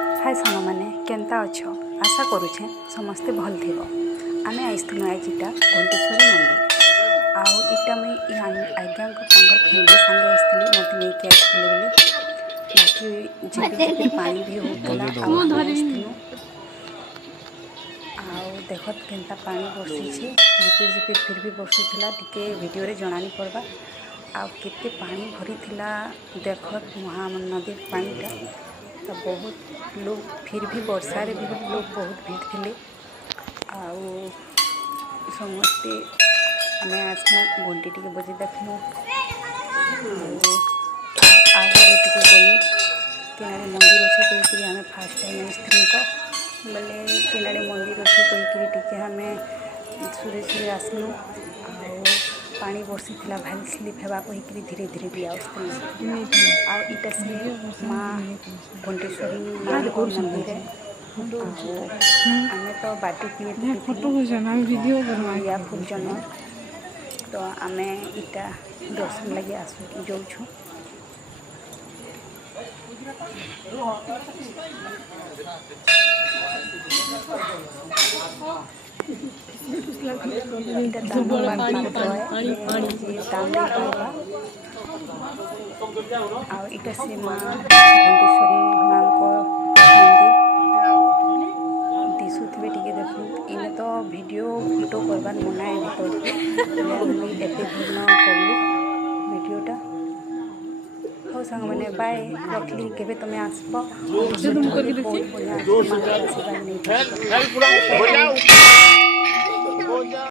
हाय सांग मैंने केन्ता अच्छ आशा करुचे समस्ते भल थी आम आईलु आजिटा घंटेश्वरी मंदिर आईटा मुझे आज्ञा फैमिली सागे आसती मत नहीं आसती बाकी पानी भी होता देखत केन्ता पानी बरसी झिपिर झिपिर फिर भी बरसुला टे वीडियो जनानी पड़वा आते पानी भरी थिला देखत महानदी पानीटा तो बहुत लोग फिर भी वर्षा भी लोग बहुत भीड़ थे समस्ते आम आसलु घंटी टे बजे देखलु आगे टे गलु केनारे मंदिर अच्छे कहीकि आम फास्ट टाइम आसती तो बोले केनारे मंदिर अच्छे कहीकि टे आम सुरे सुरे आसलु पानी बरसी भारी स्लीप हेबा कहीकि धीरे धीरे भी आसलु आईटा से माँ घंटेश्वरी मंदिर आम तो बाटी पिया फूलजन तो आम इटा दर्शन लगे आसु जाऊँ इटा से माँ घंटेश्वरी माँ मंदिर दिशुवे टे देखु इन तो वीडियो फोटो करवार मना है मुझे भूल कलु वीडियोटा हो सांग मैंने बाय रखली के तुम आसब बहुत बढ़िया